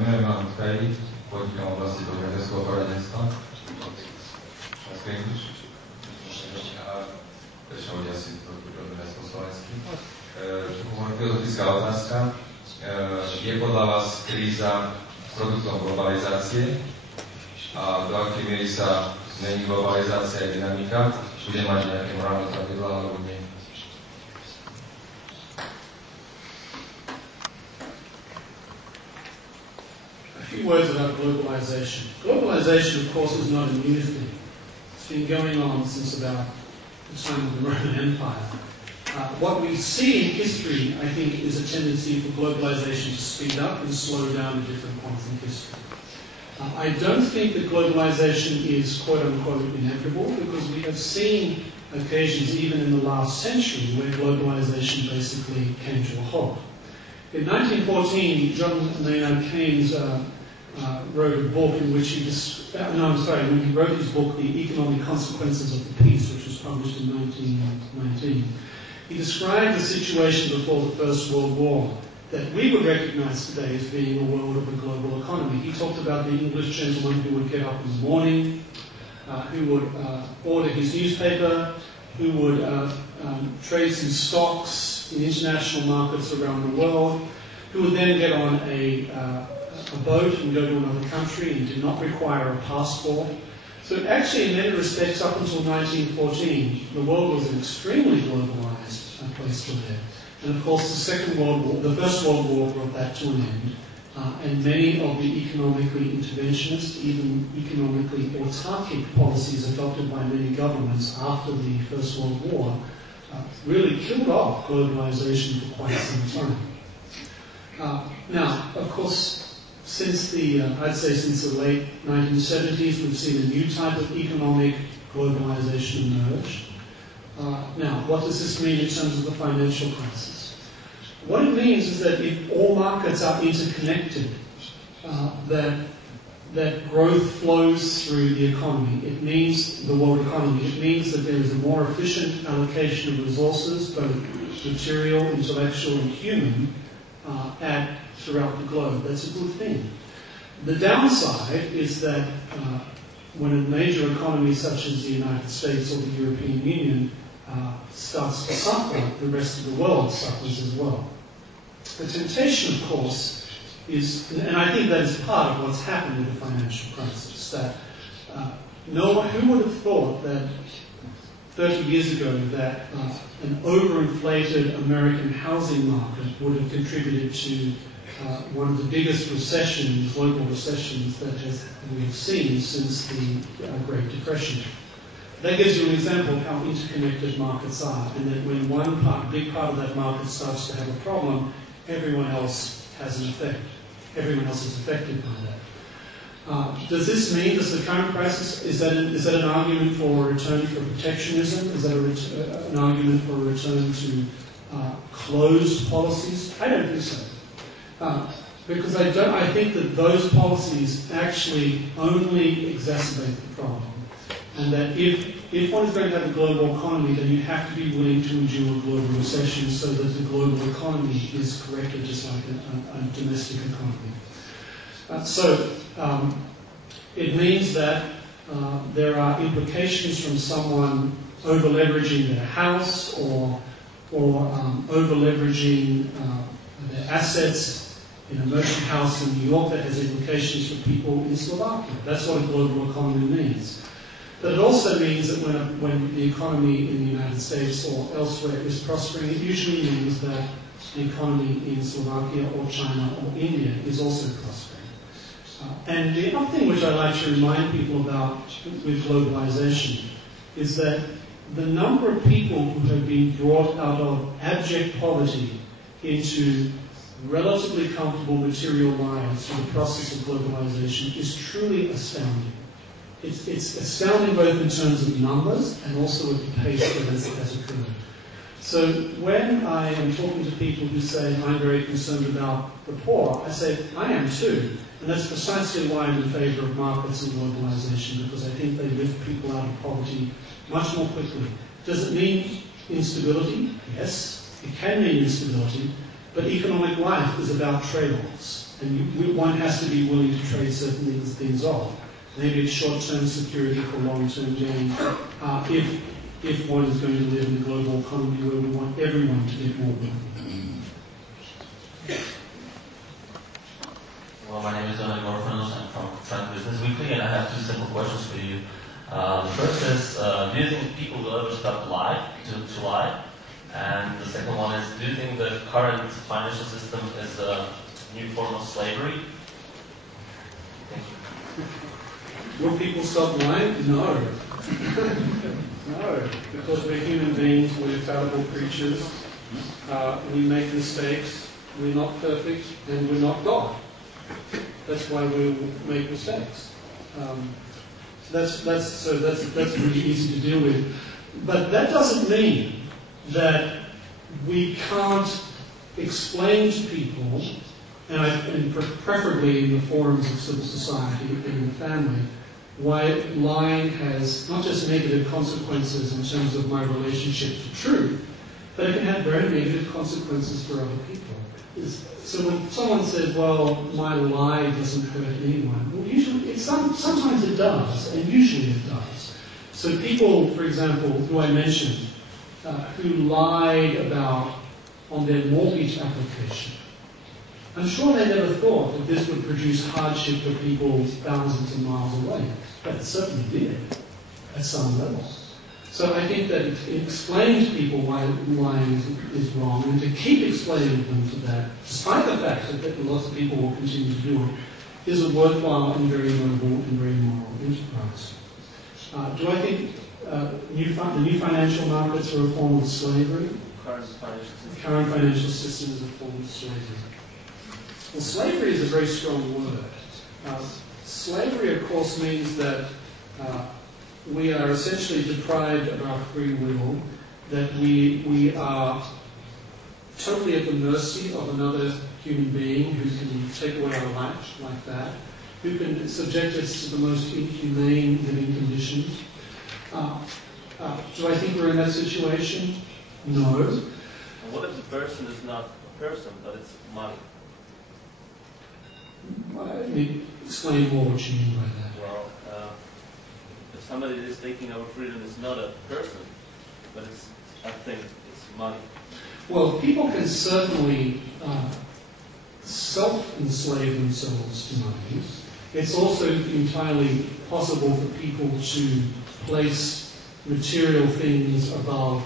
Mám tady podnikám oblasti podnikatelského poradenstva. České English. Prečo ľudia si to robíme po slovensky. Filozofická otázka. Je podľa vás kríza produktom globalizácie a do akej miery sa zmení globalizácia a dynamika? Bude mať nejaké morálne pravidlá alebo nie? A few words about globalization. Globalization, of course, is not a new thing. It's been going on since about the time of the Roman Empire. What we see in history, I think, is a tendency for globalization to speed up and slow down at different points in history. I don't think that globalization is quote-unquote inevitable, because we have seen occasions even in the last century where globalization basically came to a halt. In 1914, John Maynard Keynes wrote a book in which when he wrote his book, The Economic Consequences of the Peace, which was published in 1919, he described the situation before the First World War that we would recognize today as being a world of a global economy. He talked about the English gentleman who would get up in the morning, who would order his newspaper, who would trade some stocks in international markets around the world, who would then get on a boat and go to another country and did not require a passport. So actually, in many respects, up until 1914, the world was an extremely globalized place to live. And of course, the First World War brought that to an end. And many of the economically interventionist, even economically autarkic policies adopted by many governments after the First World War really killed off globalization for quite some time. Now, of course, since the late 1970s, we've seen a new type of economic globalization emerge. Now, what does this mean in terms of the financial crisis? What it means is that if all markets are interconnected, that growth flows through the economy. It means the world economy. It means that there is a more efficient allocation of resources, both material, intellectual, and human, throughout the globe. That's a good thing. The downside is that when a major economy such as the United States or the European Union starts to suffer, the rest of the world suffers as well. The temptation, of course, is, and I think that is part of what's happened with the financial crisis, that who would have thought that 30 years ago that an overinflated American housing market would have contributed to one of the biggest recessions, global recessions, that we have seen since the Great Depression. That gives you an example of how interconnected markets are, and that when a big part of that market starts to have a problem, everyone else has an effect. Everyone else is affected by that. Does this mean, does the current crisis, is that an argument for a return for protectionism? Is that an argument for a return to closed policies? I don't think so. Because I think that those policies actually only exacerbate the problem. And that if one is going to have a global economy, then you have to be willing to endure a global recession so that the global economy is corrected just like a domestic economy. It means that there are implications from someone over-leveraging their house or over-leveraging their assets in a merchant house in New York that has implications for people in Slovakia. That's what a global economy means. But it also means that when the economy in the United States or elsewhere is prospering, it usually means that the economy in Slovakia or China or India is also prospering. And the other thing which I like to remind people about with globalization is that the number of people who have been brought out of abject poverty into relatively comfortable material lives through the process of globalization is truly astounding. It's astounding both in terms of numbers and also at the pace that has occurred. So when I am talking to people who say, I'm very concerned about the poor, I say, I am too. And that's precisely why I'm in favour of markets and globalization, because I think they lift people out of poverty much more quickly. Does it mean instability? Yes, it can mean instability. But economic life is about trade-offs. And one has to be willing to trade certain things off. Maybe it's short-term security for long-term gain. If one is going to live in a global economy where we want everyone to get more money. Well, my name is Oleg Morphanos. I'm from Trend Business Weekly, and I have two simple questions for you. The first is, do you think people will ever stop to lie? And the second one is, do you think the current financial system is a new form of slavery? Thank you. Will people stop lying? No. No, because we're human beings, we're fallible creatures, we make mistakes, we're not perfect, and we're not God. That's why we make mistakes. That's really easy to deal with. But that doesn't mean that we can't explain to people, and preferably in the forums of civil society and in the family, why lying has not just negative consequences in terms of my relationship to truth, but it can have very negative consequences for other people. So when someone says, well, my lie doesn't hurt anyone, well, usually, sometimes it does, and usually it does. So people, for example, who I mentioned, who lied on their mortgage application, I'm sure they never thought that this would produce hardship for people thousands of miles away, but it certainly did at some level. So I think that it explains to people why lying is wrong, and to keep explaining them to that, despite the fact that lots of people will continue to do it, is a worthwhile and very noble and very moral enterprise. Do I think the new financial markets are a form of slavery? The current financial system is a form of slavery. Well, slavery is a very strong word. Slavery, of course, means that we are essentially deprived of our free will, that we are totally at the mercy of another human being who can take away our life like that, who can subject us to the most inhumane living conditions. Do I think we're in that situation? No. And what if the person is not a person, but it's money? Let me explain more what you mean by that. Well, if somebody is taking our freedom, it's not a person, but it's a thing, it's money. Well, people can certainly self-enslave themselves to money. It's also entirely possible for people to place material things above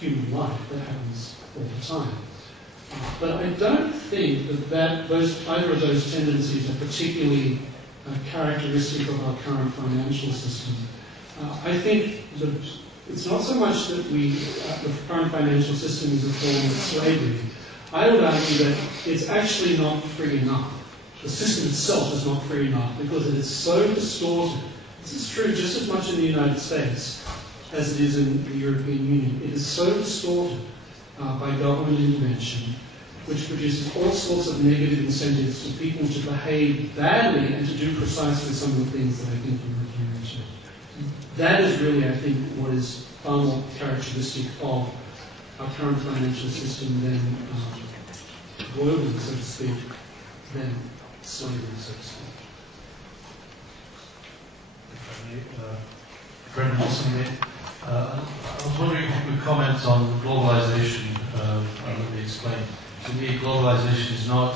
human life. That happens all the time. But I don't think that either of those tendencies are particularly characteristic of our current financial system. I think that it's not so much that the current financial system is a form of slavery. I would argue that it's actually not free enough. The system itself is not free enough because it is so distorted. This is true just as much in the United States as it is in the European Union. It is so distorted by government intervention, which produces all sorts of negative incentives for people to behave badly and to do precisely some of the things that I think you're referring to. That is really, I think, what is far more characteristic of our current financial system than globally, so to speak, than slavery, so to speak. Brendan Wilson here. I was wondering if you could comment on globalization. Let me explain. To me, globalization is not,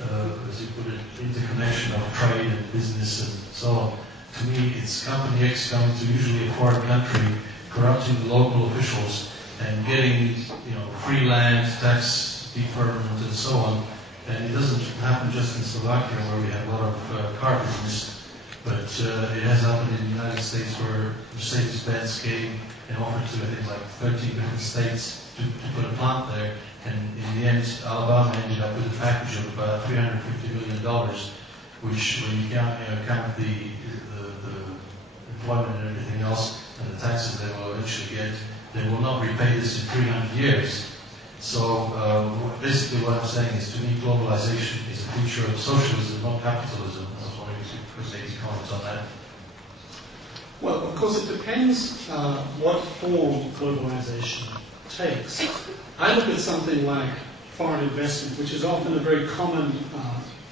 as you put it, interconnection of trade and business and so on. To me, it's company X coming to usually a foreign country, corrupting the local officials and getting, free land, tax deferment, and so on. And it doesn't happen just in Slovakia, where we have a lot of car business. But it has happened in the United States, where Mercedes-Benz came and offered to, I think, like 13 different states to put a plant there. And in the end, Alabama ended up with a package of about $350 million, which, when you count the employment and everything else, and the taxes they will eventually get, they will not repay this in 300 years. So basically what I'm saying is, to me, globalization is a feature of socialism, not capitalism. I was wondering if you could make a comment on that. Well, of course, it depends what form globalization takes. I look at something like foreign investment, which is often a very common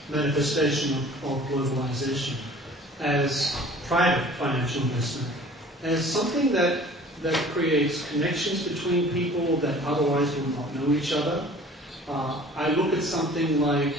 manifestation of globalization, as private financial investment, as something that creates connections between people that otherwise would not know each other. I look at something like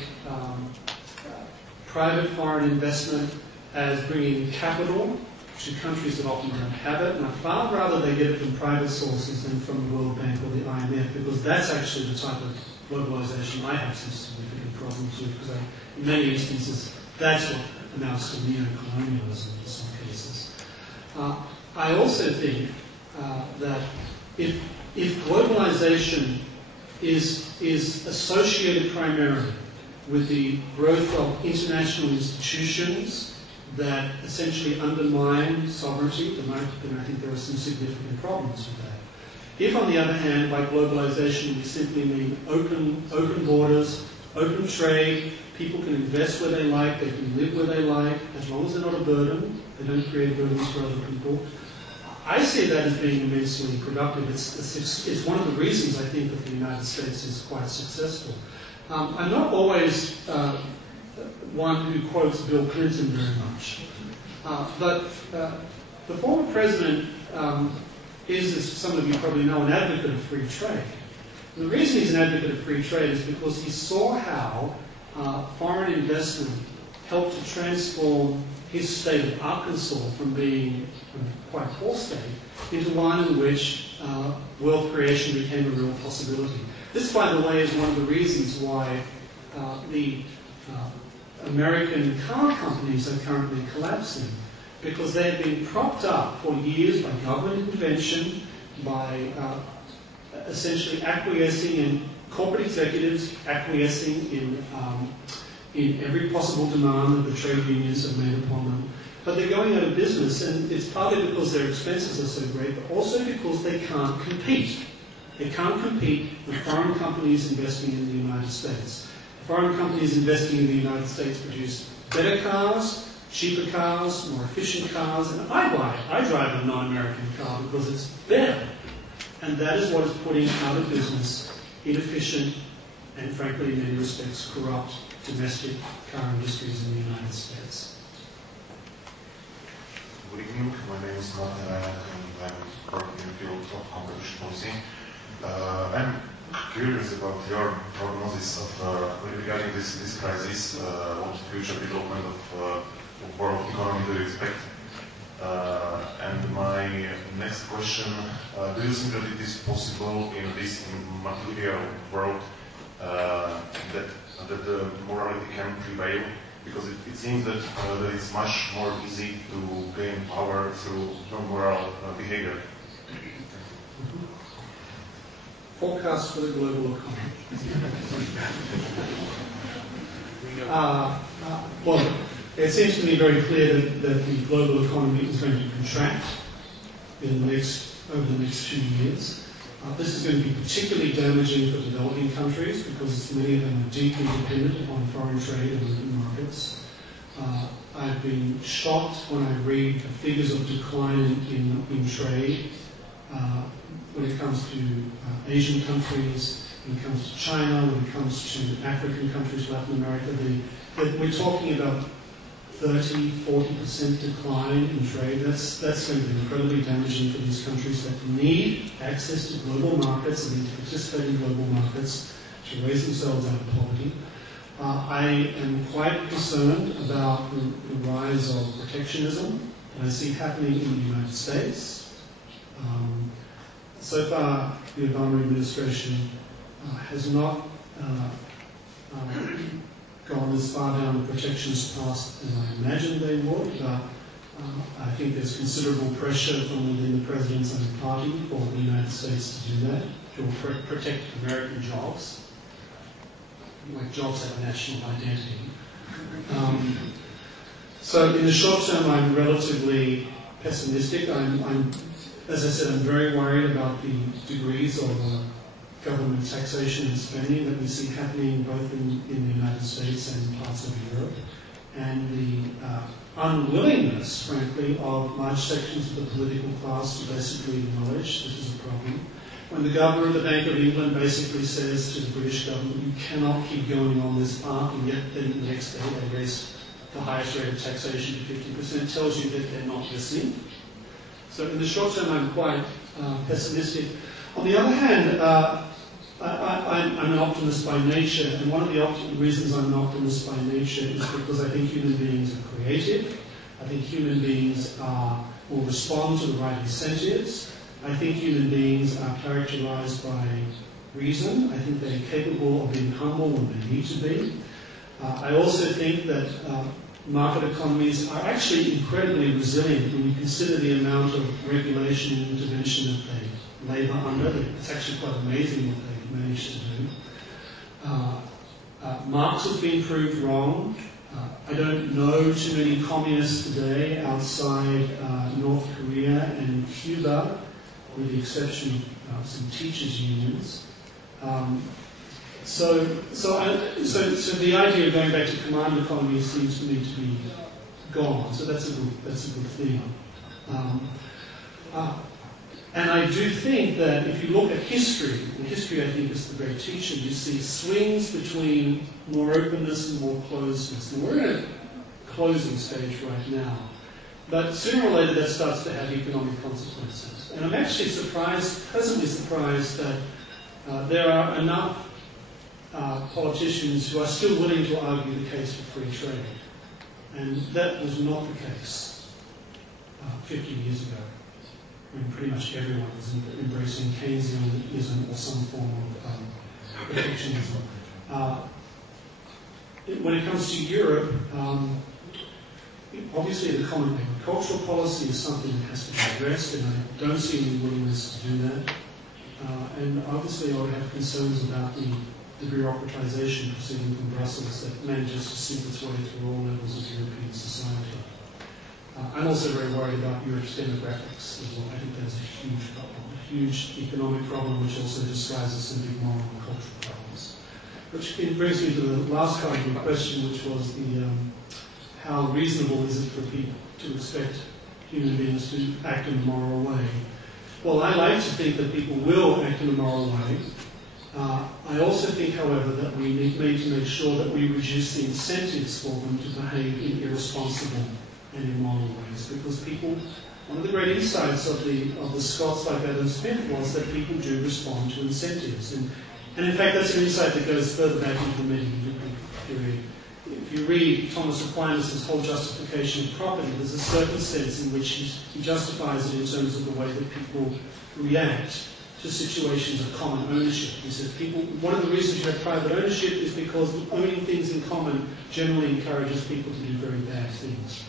private foreign investment as bringing capital to countries that often don't have it, and I'd far rather they get it from private sources than from the World Bank or the IMF, because that's actually the type of globalization I have some significant problems with, because in many instances that's what amounts to neo-colonialism in some cases. I also think that if globalization is associated primarily with the growth of international institutions that essentially undermine sovereignty, then I think there are some significant problems with that. If, on the other hand, by globalization we simply mean open borders, open trade, people can invest where they like, they can live where they like, as long as they're not a burden, they don't create burdens for other people, I see that as being immensely productive. It's one of the reasons I think that the United States is quite successful. I'm not always one who quotes Bill Clinton very much, but the former president is, as some of you probably know, an advocate of free trade. And the reason he's an advocate of free trade is because he saw how foreign investment helped to transform his state of Arkansas from being a quite poor state into one in which wealth creation became a real possibility. This, by the way, is one of the reasons why the American car companies are currently collapsing, because they have been propped up for years by government intervention, by essentially acquiescing in corporate executives, acquiescing in every possible demand that the trade unions have made upon them. But they're going out of business, and it's partly because their expenses are so great, but also because they can't compete. They can't compete with foreign companies investing in the United States. Foreign companies investing in the United States produce better cars, cheaper cars, more efficient cars, and I drive a non-American car because it's better. And that is what is putting out of business inefficient and, frankly, in many respects, corrupt domestic car industries in the United States. Good evening. My name is Martin and I'm working in the field of competition policy. I'm curious about your prognosis of regarding this crisis. What future development of world economy do you expect? And my next question: do you think that it is possible in this material world that the morality can prevail? Because it seems that it's much more easy to gain power through non-moral behavior. Forecast for the global economy. Well, it seems to me very clear that the global economy is going to contract over the next few years. This is going to be particularly damaging for developing countries because many of them are deeply dependent upon foreign trade and open markets. I've been shocked when I read the figures of decline in trade when it comes to Asian countries, when it comes to China, when it comes to African countries, Latin America. We're talking about 30-40% decline in trade. That's going to be incredibly damaging for these countries that need access to global markets and need to participate in global markets to raise themselves out of poverty. I am quite concerned about the rise of protectionism that I see happening in the United States. So far, the Obama administration has not gone as far down the protectionist path as I imagined they would, but I think there's considerable pressure from within the president's own party for the United States to do that, to protect American jobs. Like jobs have a national identity. So in the short term, I'm relatively pessimistic. As I said, I'm very worried about the degrees of government taxation and spending that we see happening both in the United States and parts of Europe, and the unwillingness, frankly, of large sections of the political class to basically acknowledge this is a problem. when the governor of the Bank of England basically says to the British government, you cannot keep going on this path, and yet then the next day they raise the highest rate of taxation to 50%, tells you that they're not listening. So in the short term, I'm quite pessimistic. On the other hand, I'm an optimist by nature, and one of the reasons I'm an optimist by nature is because I think human beings are creative. I think human beings will respond to the right incentives. I think human beings are characterized by reason. I think they're capable of being humble when they need to be. I also think that market economies are actually incredibly resilient when you consider the amount of regulation and intervention that they labour under. It's actually quite amazing what they've managed to do. Marx has been proved wrong. I don't know too many communists today outside North Korea and Cuba, with the exception of some teachers' unions. So the idea of going back to command economy seems to me to be gone. So that's a good thing. And I do think that if you look at history, and history I think is the great teacher, you see swings between more openness and more closeness. And we're in a closing stage right now. But sooner or later that starts to have economic consequences. And I'm actually pleasantly surprised that there are enough politicians who are still willing to argue the case for free trade. And that was not the case 50 years ago, when pretty much everyone was embracing Keynesianism or some form of protectionism. When it comes to Europe, obviously the common agricultural policy is something that has to be addressed, and I don't see any willingness to do that. And obviously I would have concerns about the bureaucratization proceeding from Brussels that manages to seep its way through all levels of European society. I'm also very worried about Europe's demographics as well. I think that's a huge problem, a huge economic problem which also disguises some big moral and cultural problems. Which brings me to the last part of your question, which was how reasonable is it for people to expect human beings to act in a moral way? Well, I like to think that people will act in a moral way. I also think, however, that we need to make sure that we reduce the incentives for them to behave in irresponsible and immoral ways, because people, one of the great insights of the Scots like Adam Smith was that people do respond to incentives. And in fact, that's an insight that goes further back into the medieval period. If you read Thomas Aquinas' whole justification of property, there's a certain sense in which he justifies it in terms of the way that people react to situations of common ownership. He says one of the reasons you have private ownership is because owning things in common generally encourages people to do very bad things.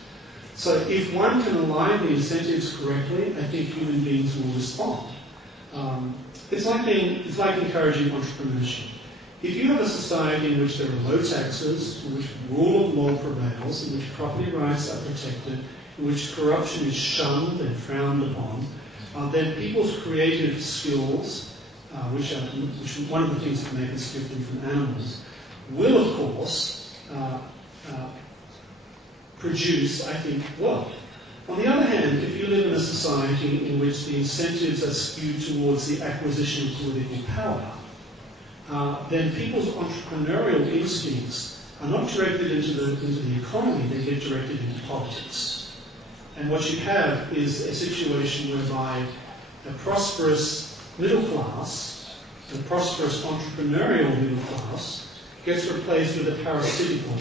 So if one can align the incentives correctly, I think human beings will respond. It's like encouraging entrepreneurship. If you have a society in which there are low taxes, in which rule of law prevails, in which property rights are protected, in which corruption is shunned and frowned upon, then people's creative skills, which one of the things that make us different from animals, will of course produce, I think, wealth. On the other hand, if you live in a society in which the incentives are skewed towards the acquisition of political power, then people's entrepreneurial instincts are not directed into the economy, they get directed into politics. And what you have is a situation whereby a prosperous middle class, a prosperous entrepreneurial middle class, gets replaced with a parasitical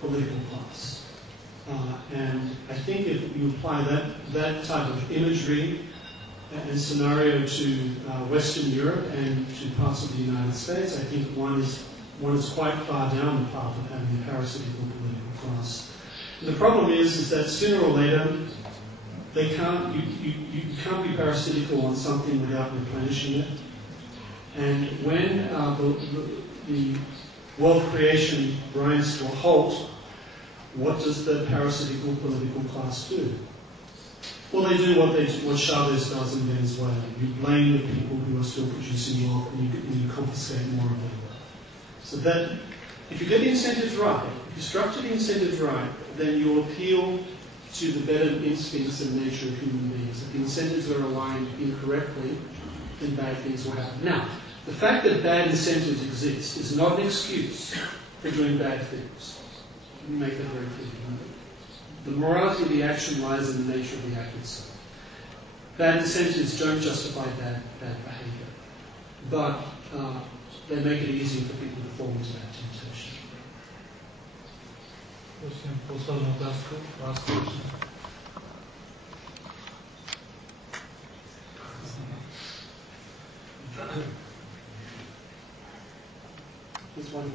political class. And I think if you apply that type of imagery and scenario to Western Europe and to parts of the United States, I think one is quite far down the path of having a parasitical political class. And the problem is that sooner or later, you can't be parasitical on something without replenishing it. And when the wealth creation grinds to a halt, what does the parasitical political class do? Well, they do what Chavez does in Venezuela. You blame the people who are still producing wealth, and you confiscate more of their wealth. So that, if you get the incentives right, if you structure the incentives right, then you appeal to the better instincts and nature of human beings. If the incentives are aligned incorrectly, then bad things will happen. Now, the fact that bad incentives exist is not an excuse for doing bad things. Let me make that very clear. The morality of the action lies in the nature of the act itself. Bad incentives don't justify bad behavior, but they make it easier for people to fall into that temptation. Prosím, poslednú otázku. This one.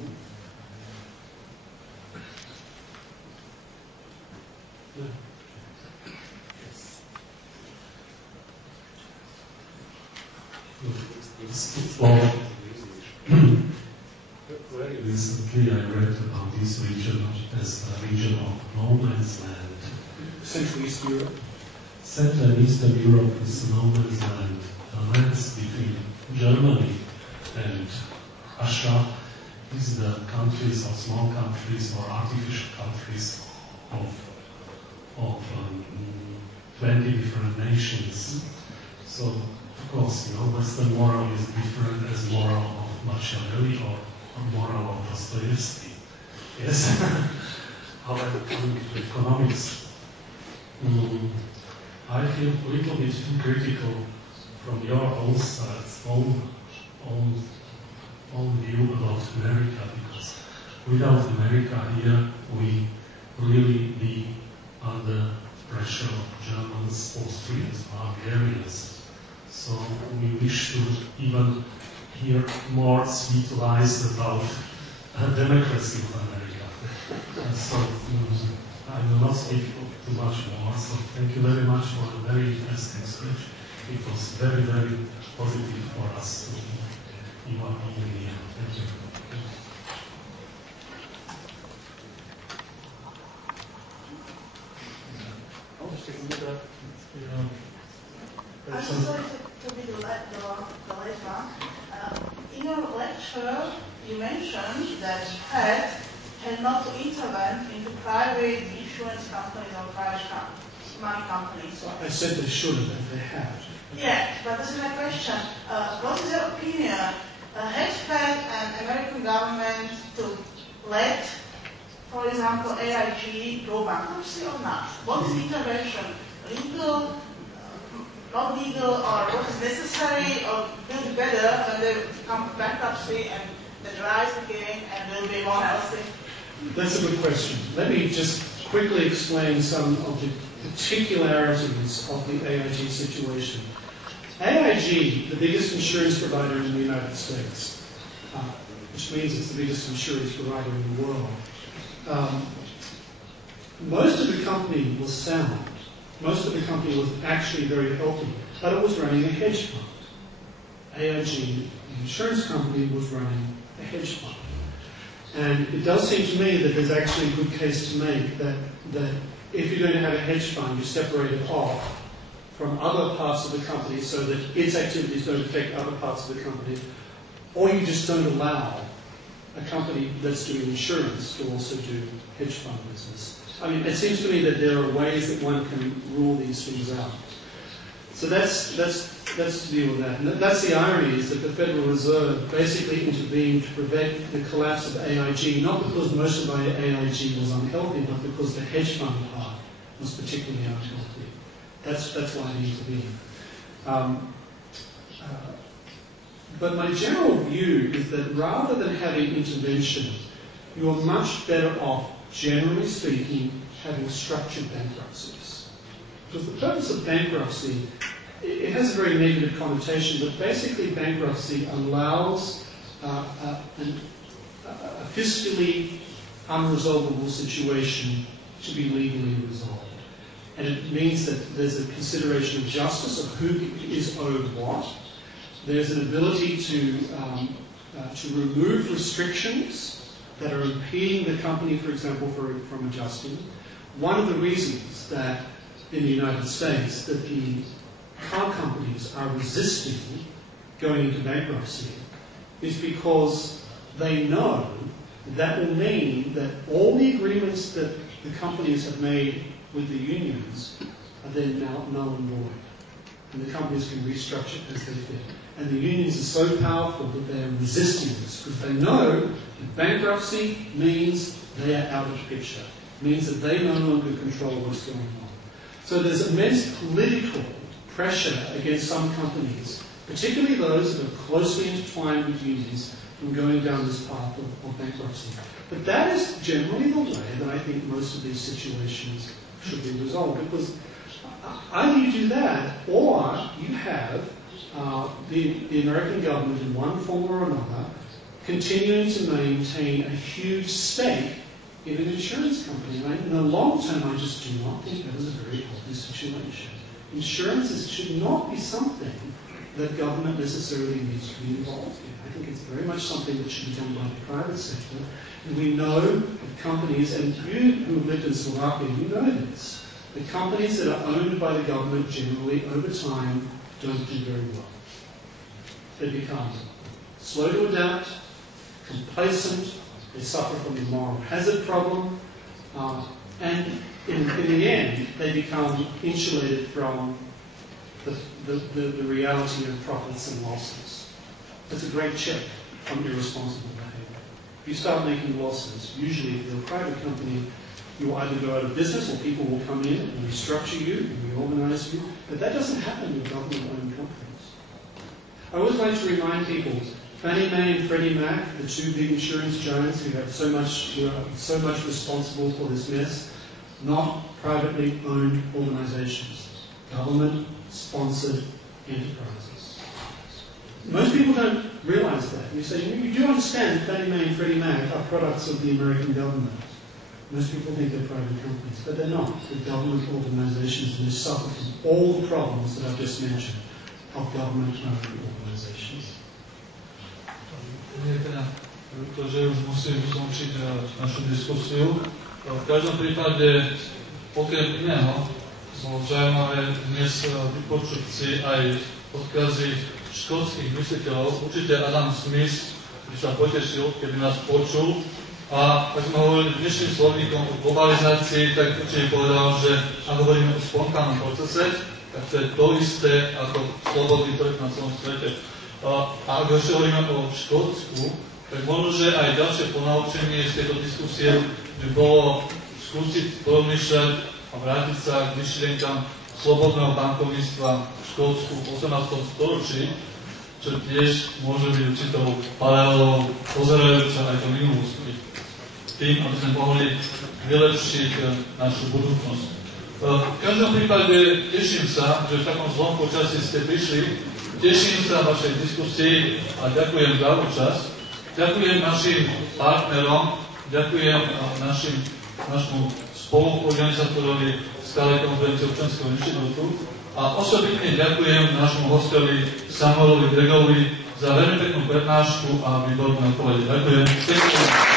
Very recently I read about this region as a region of no man's land. Central East Europe. Central and Eastern Europe is no man's land. The lands between Germany and Russia is the countries or small countries or artificial countries of 20 different nations. So, of course, Western moral is different as moral of Machiavelli or moral of Dostoevsky. Yes. However, coming to economics, I feel a little bit too critical from your own side's own view about America, because without America here, we really be under pressure of Germans, Austrians, Hungarians. So we wish to even hear more sweet lies about democracy of America. And so I will not speak too much more. So thank you very much for a very interesting speech. It was very, very positive for us to you are being here. Thank you. I'm sorry to be the late one. In your lecture, you mentioned that Fed had not to intervene into private insurance companies or private money companies. I said they should have, and they have. Yeah, but this is my question. What is your opinion? Has Fed and American government to let, for example, AIG go bankruptcy or not? What is intervention? Legal, not legal, or what is necessary, or will be better when they come to bankruptcy and they rise again and will be more healthy? That's a good question. Let me just quickly explain some of the particularities of the AIG situation. AIG, the biggest insurance provider in the United States, which means it's the biggest insurance provider in the world, most of the company was sound. Most of the company was actually very healthy, but it was running a hedge fund. AIG, the insurance company, was running a hedge fund. And it does seem to me that there's actually a good case to make that if you're going to have a hedge fund, you separate it off from other parts of the company so that its activities don't affect other parts of the company, or you just don't allow a company that's doing insurance to also do hedge fund business. I mean, it seems to me that there are ways that one can rule these things out. So that's to deal with that. And that's the irony, is that the Federal Reserve basically intervened to prevent the collapse of AIG, not because most of AIG was unhealthy, but because the hedge fund part was particularly unhealthy. That's why it intervened. But my general view is that rather than having intervention, you're much better off, generally speaking, having structured bankruptcies. Because the purpose of bankruptcy, it has a very negative connotation, but basically bankruptcy allows a fiscally unresolvable situation to be legally resolved. And it means that there's a consideration of justice, of who is owed what. There's an ability to remove restrictions that are impeding the company, for example, from adjusting. One of the reasons that in the United States that the car companies are resisting going into bankruptcy is because they know that will mean that all the agreements that the companies have made with the unions are then now null and void. And the companies can restructure as they fit. and the unions are so powerful that they are resisting this because they know that bankruptcy means they are out of the picture, means that they no longer control what's going on. So there's immense political pressure against some companies, particularly those that are closely intertwined with unions, from going down this path of bankruptcy. But that is generally the way that I think most of these situations should be resolved, because either you do that or you have the American government in one form or another continuing to maintain a huge stake in an insurance company. And in the long term, I just do not think that is a very healthy situation. Insurances should not be something that government necessarily needs to be involved in. I think it's very much something that should be done by the private sector. And we know that companies, and you who have lived in Slovakia, you know this, the companies that are owned by the government generally, over time, don't do very well. They become slow to adapt, complacent, they suffer from the moral hazard problem, and in the end, they become insulated from the reality of profits and losses. It's a great check on irresponsible behavior. If you start making losses, usually if you're a private company, you either go out of business or people will come in and restructure you and reorganize you. But that doesn't happen with government-owned companies. I always like to remind people, Fannie Mae and Freddie Mac, the two big insurance giants who are so much responsible for this mess, not privately owned organizations, government-sponsored enterprises. Most people don't realize that. You say, you do understand that Fannie Mae and Freddie Mac are products of the American government. Most people think they're private companies, but they're not. They're government organizations, and they suffer from all the problems that I've just mentioned of government-owned organizations. To, že už musím skončiť našu diskusiu. V každom prípade, okrem iného, bolo zaujímavé dnes vypočuť si aj odkazy škótskych mysliteľov. Určite Adam Smith by sa potešil, keby nás počul. A ak sme hovorili dnešným slovníkom o globalizácii, tak určite povedal, že ak hovoríme o spontánnom procese, tak to je to isté ako slobodný trh na celom svete. A ak ešte hovoríme o Škótsku, tak možno, že aj ďalšie ponaučenie z tejto diskusie by bolo skúsiť porozmýšľať a vrátiť sa k myšlienkam slobodného bankovníctva v Škótsku v 18. storočí, čo tiež môže byť určitou paralelou pozerajúca aj do minulosti. Tým, aby sme mohli vylepšiť našu budúcnosť. V každom prípade teším sa, že v takom zlom počasí ste prišli. Teším sa vašej diskusii a ďakujem za účasť. Ďakujem našim partnerom, ďakujem našmu spoluorganizátorovi Stálej konferencie občianskeho inštitútu a osobitne ďakujem našemu hostovi Samuelovi Greggovi za veľmi peknú prednášku a výborné odpovede. Ďakujem.